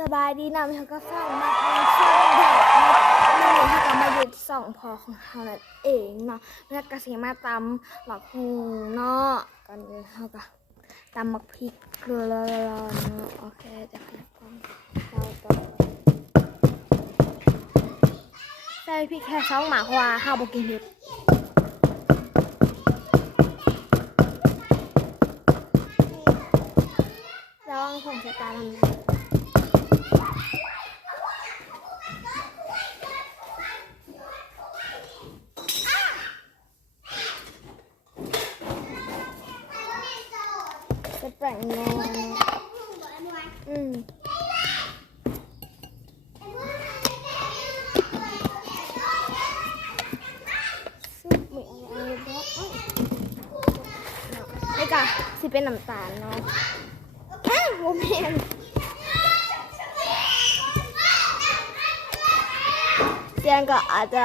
สบายดีนำเขาก็ฟังมาในช่วงแดดนะมันเหมือนเขาก็มายืนส่องพอของเขานั่นเองเนาะแล้วก็สีมาตำหมักหูเนาะก่อนอื่นเขาก็ตำหมักพริกเกลือละละเนาะโอเคจะขยับกล้องเราต่อใส่พริกแค่สองหมาเพราะว่าข้าวบกินเผ็ดระวังผมจะตาลำนะ จะแปลงแนว อืมนี่กะสิเป็นน้ำตาลเนาะอ้าวโมเมนเสียงก็อาจจะ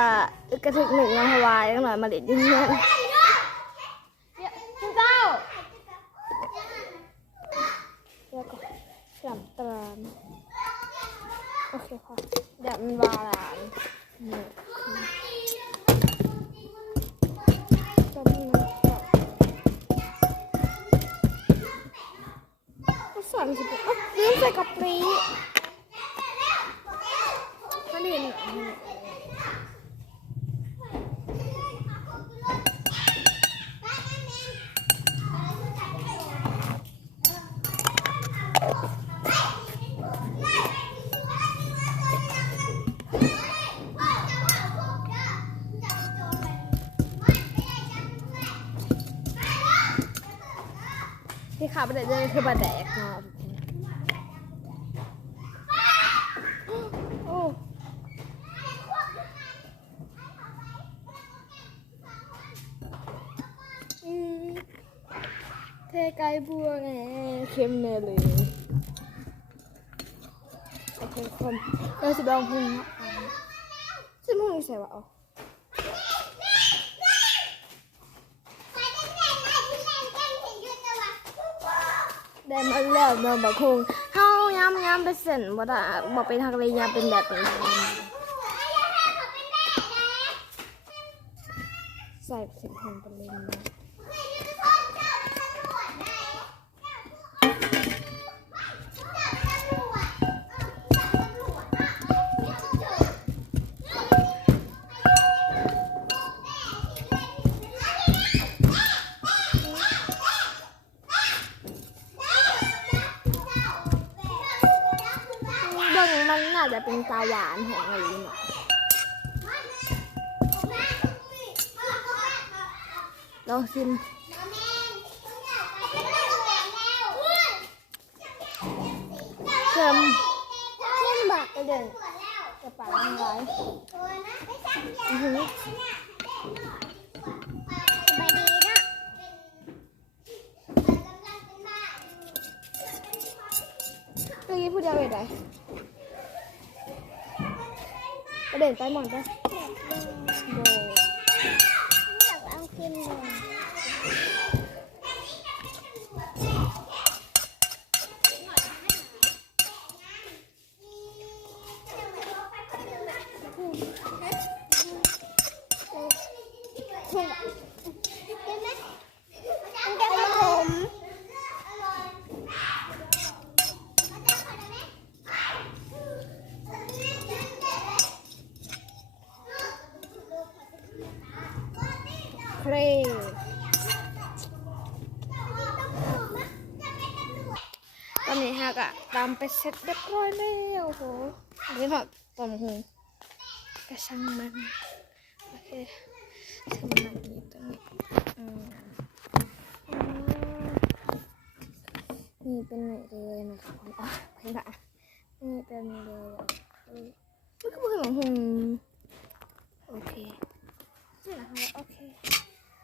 กระทึกหนึ่งนะเพราะว่ายังหน่อยมาเด็ดยุ่งเงินเดี๋ยวคุณเจ้า แล้วก็สามตรานโอเคค่ะเดี๋ยว มันวาหลานนี่ยจำนวนก็สอนสิบอะลืมใส่กะปิ ขาประเด็นเลยคือบะแดกเนาะโอ้เทไก่บัวไงเค็มแน่เลยโอเคคนเราสิบองพุงนะสิบพุงใส่วะเอา ได้มาแล้วเนาะบะคงเฮายำยำเป็นเส้นบ่ได้บ่เป็นทางเลยยำเป็นแบบนี้ใส่สิบพุงไปเลยนะ บิ่งมันน่าจะเป็นตาหวานของอะไรเนาะลองชิมเค็มเค็มบักกระเด็นจะปากมันไว้อือหือเมื่อกี้พูดเดียวเลยได้ กระเด็นไปหมดปะโบเครตอนนี้ฮะกอะตามไปเสร็จเรียบร้อยแล้วโอ้โหนี่หอดตอมหูกระชังมัน โอเคช่างมันอยู่ตรงนี้อืมอืมนี่เป็นไหนเลยนะครับอ๋อไปละนี่เป็นเลยอะเฮ้ยมันก็เป็นของหูโอเคนี่นะคะโอเค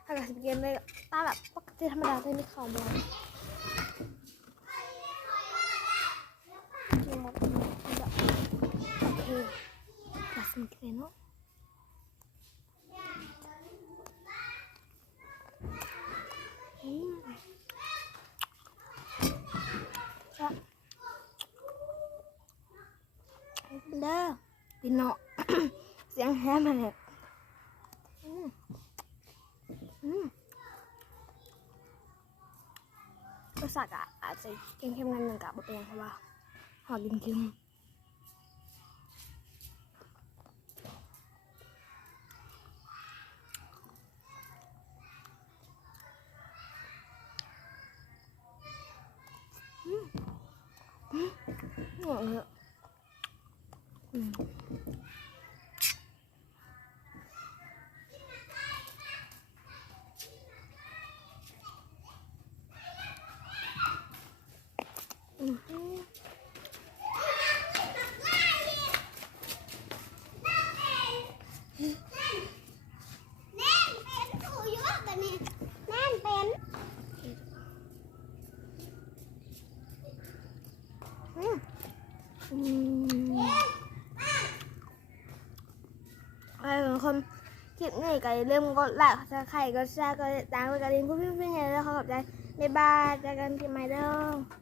ถ้ากิดสิบเกมเลยตาแบบปกติธรรมดาจะมีข่าวบอลนี่หมดแบบโอเคตัดสินเกมเนาะเด้อพี่น้องเสียงแฮมมาเลยอืมอืม รสชาติอะอาจจะเค็มๆกันหนึ่งกับบ่เป็นหยังเพราะว่าหอมจริงๆอืมอืมเลยอืม อืม แน่นเป็นถูอยู่ว่ากันนี่แน่นเป็น อืมอืมไอ้บาง คน คลิปนี้ก็อย่าลืมกดไลค์กดไข่กดแชร์กดติดตามกดกระดิ่งเพื่อนๆให้แล้วเขากับใจบ๊ายบายเจอกันที่ใหม่เด้อ